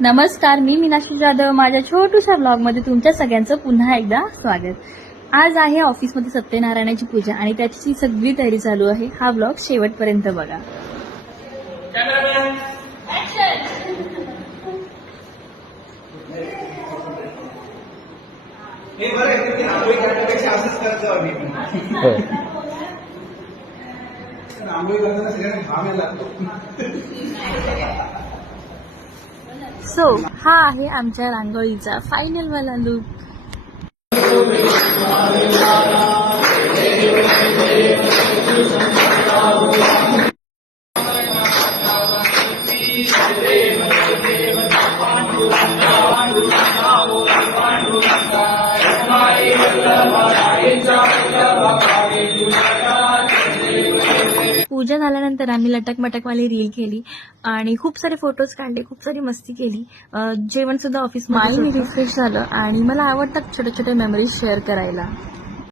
नमस्कार, मी मीनाक्षी जाधव. माझ्या छोट्याशा ब्लॉगमध्ये तुमच्या सगळ्यांचं पुन्हा एकदा स्वागत. आज आहे ऑफिसमध्ये सत्यनारायणाची पूजा आणि त्याची सगळी तयारी चालू आहे. हा ब्लॉग शेवटपर्यंत बघा. सो हा आहे आमच्या रांगोळीचा फायनल वाला लुक. पूजा झाल्यानंतर आम्ही लटकमटकवाली रील केली आणि खूप सारे फोटोज काढले, खूप सारी मस्ती केली. जेवण सुद्धा ऑफिस माइंड रिफ्रेश झालं आणि मला आवडतात छोटे छोटे मेमरीज शेअर करायला.